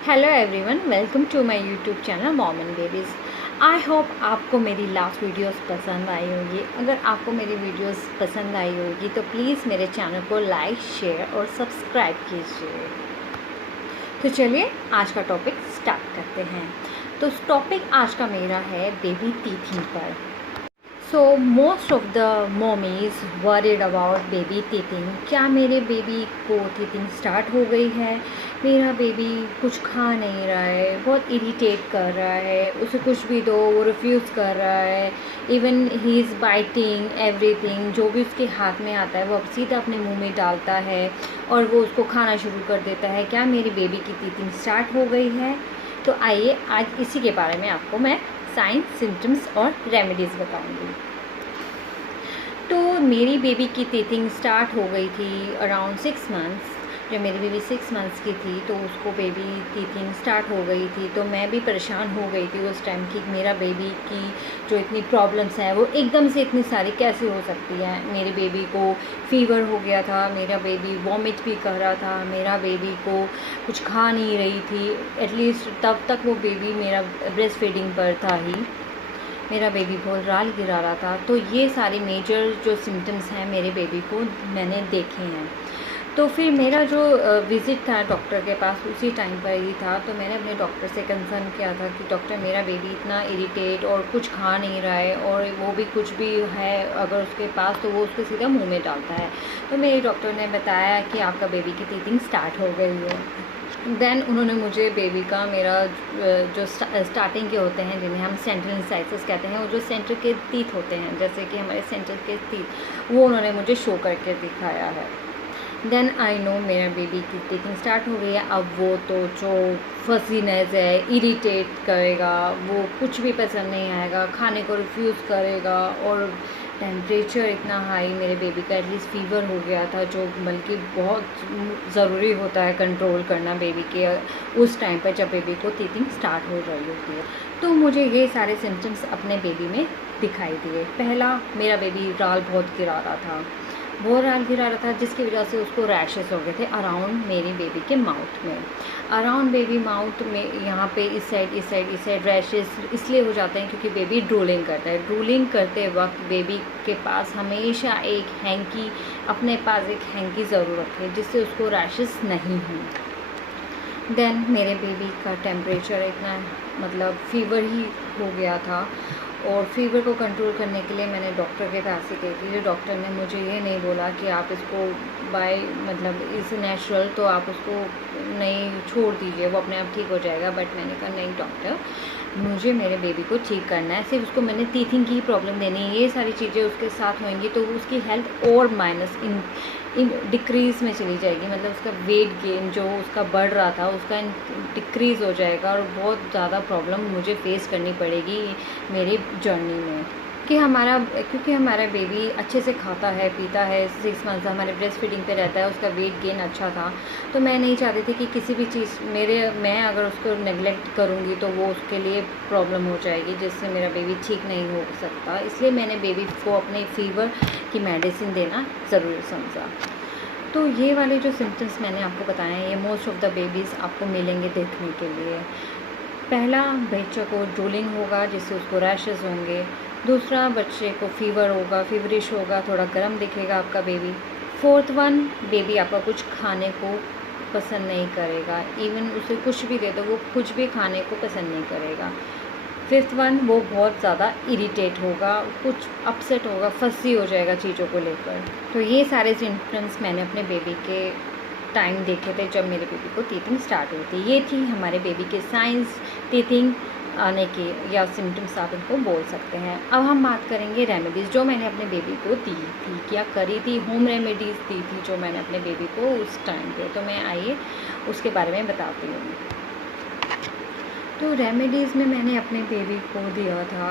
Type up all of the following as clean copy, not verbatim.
Hello everyone, welcome to my YouTube channel mom and babies. I hope आपको मेरी last videos पसंद आई होगी। अगर आपको मेरी वीडियोस पसंद आई होगी तो प्लीज़ मेरे चैनल को लाइक, शेयर और सब्सक्राइब कीजिए। तो चलिए आज का टॉपिक स्टार्ट करते हैं। तो टॉपिक आज का मेरा है बेबी टीथिंग पर। So most of the mommies worried about baby teething. क्या मेरे बेबी को टीथिंग स्टार्ट हो गई है? मेरा बेबी कुछ खा नहीं रहा है, बहुत इरिटेट कर रहा है, उसे कुछ भी दो वो रिफ्यूज़ कर रहा है। Even he is biting everything, जो भी उसके हाथ में आता है वो अब सीधा अपने मुंह में डालता है और वो उसको खाना शुरू कर देता है। क्या मेरी बेबी की टीथिंग स्टार्ट हो गई है? तो आइए आज इसी के बारे में आपको मैं साइंस, सिम्टम्स और रेमेडीज़ बताऊंगी। तो मेरी बेबी की टीथिंग स्टार्ट हो गई थी अराउंड 6 मंथ्स। जब मेरी बेबी 6 मंथ्स की थी तो उसको बेबी टीथिंग स्टार्ट हो गई थी। तो मैं भी परेशान हो गई थी उस टाइम कि मेरा बेबी की जो इतनी प्रॉब्लम्स हैं वो एकदम से इतनी सारी कैसे हो सकती हैं। मेरे बेबी को फ़ीवर हो गया था, मेरा बेबी वॉमिट भी कर रहा था, मेरा बेबी को कुछ खा नहीं रही थी। एटलीस्ट तब तक वो बेबी मेरा ब्रेस्ट फीडिंग पर था ही। मेरा बेबी बहुत राल गिरा रहा था। तो ये सारे मेजर जो सिम्टम्स हैं मेरे बेबी को मैंने देखे हैं। तो फिर मेरा जो विज़िट था डॉक्टर के पास उसी टाइम पर ही था। तो मैंने अपने डॉक्टर से कंसर्न किया था कि डॉक्टर मेरा बेबी इतना इरिटेट और कुछ खा नहीं रहा है और वो भी कुछ भी है अगर उसके पास तो वो उसको सीधा मुंह में डालता है। तो मेरे डॉक्टर ने बताया कि आपका बेबी की टीथिंग स्टार्ट हो गई है। देन उन्होंने मुझे बेबी का मेरा जो स्टार्टिंग के होते हैं जिन्हें हम सेंट्रल इंसाइसिस कहते हैं, वो जो सेंटर के टीथ होते हैं जैसे कि हमारे सेंटर के टीथ, वो उन्होंने मुझे शो करके दिखाया है। देन आई नो मेरा बेबी की टीथिंग स्टार्ट हो गई है। अब वो तो जो फसीनेस है, इरिटेट करेगा, वो कुछ भी पसंद नहीं आएगा, खाने को रिफ्यूज़ करेगा और टेम्परेचर इतना हाई मेरे बेबी का, एटलीस्ट फ़ीवर हो गया था जो बल्कि बहुत ज़रूरी होता है कंट्रोल करना बेबी के उस टाइम पर जब बेबी को टीथिंग स्टार्ट हो रही होती है। तो मुझे ये सारे सिम्टम्स अपने बेबी में दिखाई दिए। पहला, मेरा बेबी राल बहुत गिरा रहा था, बहुत राल गिरा रहा था जिसकी वजह से उसको रैशेस हो गए थे अराउंड मेरी बेबी के माउथ में। अराउंड बेबी माउथ में यहाँ पे इस साइड रैशेस इसलिए हो जाते हैं क्योंकि बेबी ड्रूलिंग करता है। ड्रूलिंग करते वक्त बेबी के पास हमेशा एक हैंकी, अपने पास एक हैंकी ज़रूर रखें जिससे उसको रैशेस नहीं हों। देन मेरे बेबी का टेम्परेचर इतना मतलब फ़ीवर ही हो गया था और फ़ीवर को कंट्रोल करने के लिए मैंने डॉक्टर के पास ही गई थी। डॉक्टर ने मुझे ये नहीं बोला कि आप इसको बाय मतलब इस नेचुरल तो आप उसको नहीं छोड़ दीजिए, वो अपने आप ठीक हो जाएगा। बट मैंने कहा नहीं डॉक्टर, मुझे मेरे बेबी को ठीक करना है, सिर्फ उसको मैंने टीथिंग की प्रॉब्लम देनी है। ये सारी चीज़ें उसके साथ होंगी तो उसकी हेल्थ और माइनस इन डिक्रीज़ में चली जाएगी, मतलब उसका वेट गेन जो उसका बढ़ रहा था उसका डिक्रीज़ हो जाएगा और बहुत ज़्यादा प्रॉब्लम मुझे फेस करनी पड़ेगी मेरी जर्नी में। क्योंकि हमारा बेबी अच्छे से खाता है, पीता है, 6 मंथ्स हमारे ब्रेस्ट फीडिंग पे रहता है, उसका वेट गेन अच्छा था। तो मैं नहीं चाहती थी कि किसी भी चीज़ मैं अगर उसको नेगलेक्ट करूँगी तो वो उसके लिए प्रॉब्लम हो जाएगी जिससे मेरा बेबी ठीक नहीं हो सकता। इसलिए मैंने बेबी को अपने फ़ीवर की मेडिसिन देना ज़रूरी समझा। तो ये वाले जो सिम्टम्स मैंने आपको बताए हैं ये मोस्ट ऑफ़ द बेबीज़ आपको मिलेंगे देखने के लिए। पहला, बच्चे को ड्रूलिंग होगा जिससे उसको रैशेस होंगे। दूसरा, बच्चे को फ़ीवर होगा, फ़ीवरिश होगा, थोड़ा गर्म दिखेगा आपका बेबी। फोर्थ वन, बेबी आपका कुछ खाने को पसंद नहीं करेगा, इवन उसे कुछ भी दे दो वो कुछ भी खाने को पसंद नहीं करेगा। फिफ्थ वन, वो बहुत ज़्यादा इरिटेट होगा, कुछ अपसेट होगा, फसी हो जाएगा चीज़ों को लेकर। तो ये सारे सिम्पटम्स मैंने अपने बेबी के टाइम देखे थे जब मेरे बेबी को टीथिंग स्टार्ट हुई थी। ये थी हमारे बेबी के साइंस टीथिंग आने की या सिम्टम्स आप इनको बोल सकते हैं। अब हम बात करेंगे रेमेडीज़ जो मैंने अपने बेबी को दी थी, क्या करी थी, होम रेमेडीज़ दी थी जो मैंने अपने बेबी को उस टाइम पे। तो मैं आइए उसके बारे में बताती हूँ। तो रेमेडीज़ में मैंने अपने बेबी को दिया था,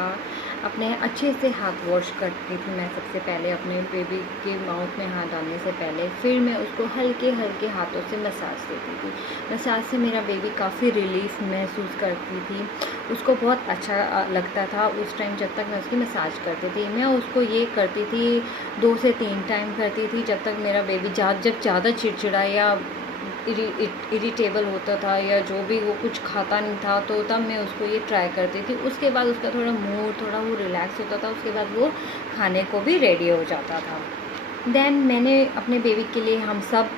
अपने अच्छे से हाथ वॉश करती थी मैं सबसे पहले अपने बेबी के माउथ में हाथ डालने से पहले। फिर मैं उसको हल्के हल्के हाथों से मसाज देती थी। मसाज से मेरा बेबी काफ़ी रिलीफ महसूस करती थी, उसको बहुत अच्छा लगता था उस टाइम जब तक मैं उसकी मसाज करती थी। मैं उसको ये करती थी 2 से 3 टाइम करती थी जब तक मेरा बेबी जब ज़्यादा चिड़चिड़ा या इरिटेबल होता था या जो भी वो कुछ खाता नहीं था, तो तब मैं उसको ये ट्राई करती थी। उसके बाद उसका थोड़ा मूड थोड़ा वो रिलैक्स होता था, उसके बाद वो खाने को भी रेडी हो जाता था। देन मैंने अपने बेबी के लिए, हम सब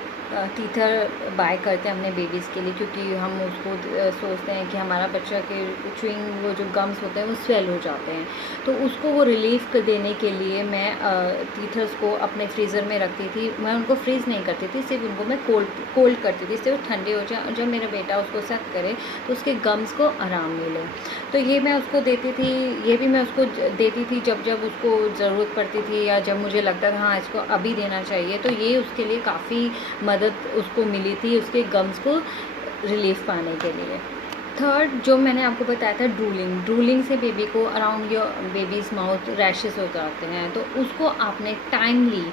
टीथर बाय करते हैं अपने बेबीज़ के लिए, क्योंकि हम उसको सोचते हैं कि हमारा बच्चा के च्युइंग वो जो गम्स होते हैं वो स्वेल हो जाते हैं, तो उसको वो रिलीफ देने के लिए मैं टीथर्स को अपने फ्रीज़र में रखती थी। मैं उनको फ्रीज़ नहीं करती थी, सिर्फ उनको मैं कोल्ड करती थी, इससे वो ठंडे हो जाए और जब मेरा बेटा उसको सक करे तो उसके गम्स को आराम मिले। तो ये मैं उसको देती थी, ये भी मैं उसको देती थी जब जब उसको ज़रूरत पड़ती थी या जब मुझे लगता था हाँ इसको अभी देना चाहिए, तो ये उसके लिए काफ़ी मदद उसको मिली थी उसके गम्स को रिलीफ पाने के लिए। थर्ड जो मैंने आपको बताया था ड्रूलिंग से बेबी को around your babies mouth rashes हो जाते हैं, तो उसको आपने टाइमली,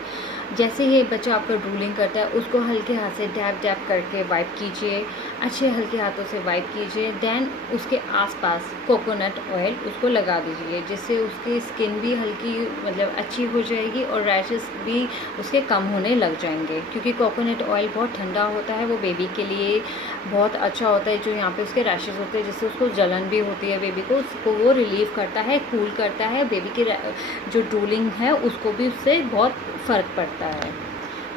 जैसे ही बच्चा आपका ड्रूलिंग करता है उसको हल्के हाथ से डैप डैप करके वाइप कीजिए, अच्छे हल्के हाथों से वाइप कीजिए। देन उसके आसपास कोकोनट ऑयल उसको लगा दीजिए, जिससे उसकी स्किन भी हल्की मतलब अच्छी हो जाएगी और रैशेस भी उसके कम होने लग जाएंगे, क्योंकि कोकोनट ऑयल बहुत ठंडा होता है, वो बेबी के लिए बहुत अच्छा होता है। जो यहाँ पे उसके रैशेस होते हैं जिससे उसको जलन भी होती है बेबी को, उसको वो रिलीव करता है, कूल करता है। बेबी की जो ड्रूलिंग है उसको भी उससे बहुत फ़र्क पड़ता है।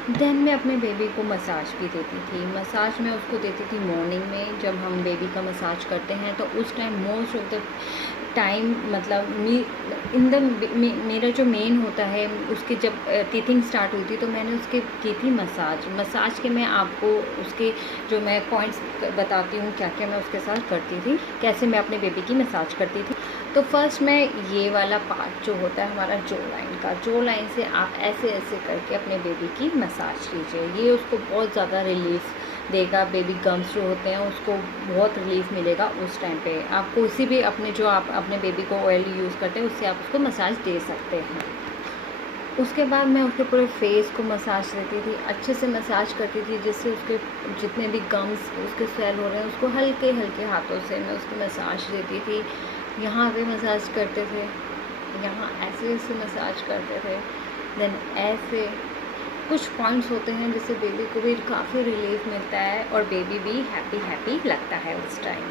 देन मैं अपने बेबी को मसाज भी देती थी। मसाज मैं उसको देती थी मॉर्निंग में, जब हम बेबी का मसाज करते हैं तो उस time most of the time मतलब मेरा जो मेन होता है उसकी जब टीथिंग स्टार्ट हुई थी तो मैंने उसके की थी मसाज के मैं आपको उसके जो मैं पॉइंट्स बताती हूँ क्या क्या मैं उसके साथ करती थी, कैसे मैं अपने बेबी की मसाज करती थी। तो फर्स्ट मैं ये वाला पार्ट जो होता है हमारा जो लाइन से आप ऐसे ऐसे करके अपने बेबी की मसाज कीजिए, ये उसको बहुत ज़्यादा रिलीफ देगा। बेबी गम्स जो होते हैं उसको बहुत रिलीफ मिलेगा उस टाइम पे। आप किसी भी आप अपने बेबी को ऑयल यूज़ करते हैं उससे आप उसको मसाज दे सकते हैं। उसके बाद मैं उसके पूरे फेस को मसाज देती थी, अच्छे से मसाज करती थी, जिससे उसके जितने भी गम्स उसके स्वेल हो रहे हैं उसको हल्के हल्के हाथों से मैं उसको मसाज देती थी। यहाँ पे मसाज करते थे, यहाँ ऐसे ऐसे मसाज करते थे, देन ऐसे कुछ पॉइंट्स होते हैं जिससे बेबी को भी काफ़ी रिलीफ मिलता है और बेबी भी हैप्पी लगता है उस टाइम।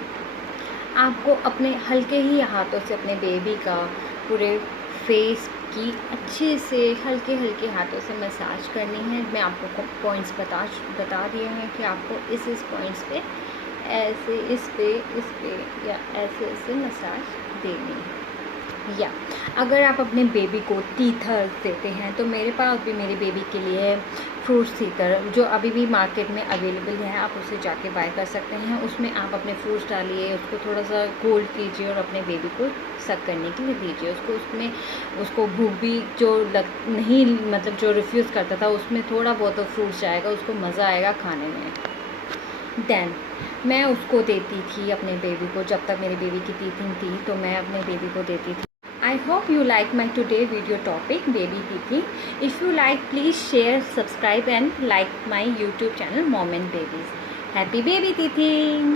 आपको अपने हल्के ही हाथों से अपने बेबी का पूरे फेस की अच्छे से हल्के हल्के हाथों से मसाज करनी है। मैं आपको पॉइंट्स बता दिए हैं कि आपको इस पॉइंट्स पे ऐसे इस पे या ऐसे मसाज देनी है। या अगर आप अपने बेबी को टीथर देते हैं तो मेरे पास भी मेरे बेबी के लिए फ्रूट्स टीथर जो अभी भी मार्केट में अवेलेबल है, आप उसे जाके बाय कर सकते हैं। उसमें आप अपने फ्रूट्स डालिए, उसको थोड़ा सा कोल्ड कीजिए और अपने बेबी को सक करने के लिए दीजिए। उसको भूख भी जो नहीं मतलब जो रिफ्यूज़ करता था उसमें थोड़ा बहुत तो फ्रूट्स जाएगा, उसको मज़ा आएगा खाने में। देन मैं उसको देती थी अपने बेबी को, जब तक मेरी बेबी की टीथिंग थी तो मैं अपने बेबी को देती थी। I hope you like my today video topic baby teething. If you like, please share, subscribe and like my YouTube channel Mom and Babies. Happy baby teething!